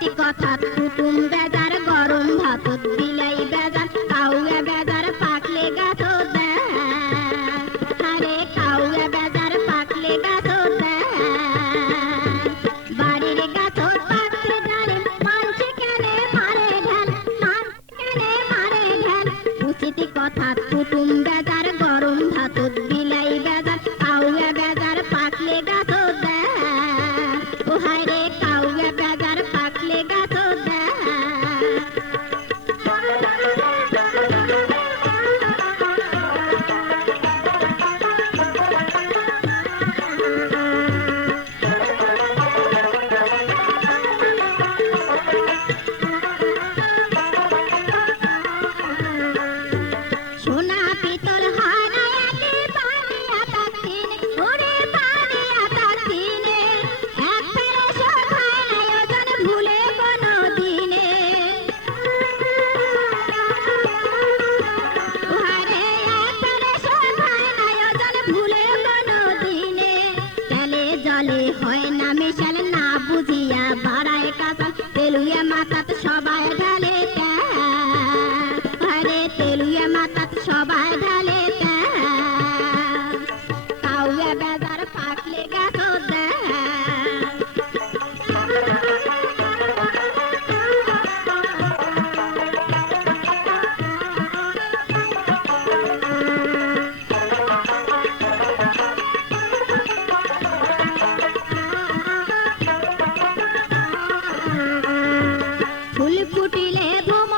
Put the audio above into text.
প্রতি কথা কুটুম বেজার, গরম ভাতত দিলাই বেজার, কাউয়া বেজার পাকলে গাছ আরে কাউয়া বেজার পাকলে গাছ বাড়ির গাছ পাত্রে ঢালে মানছে কেনে মারে ঢাল মানছে কেনে মারে ঢাল। উচিত কথা কাঁচাল তেলুয়া মাথাত ധൂമാ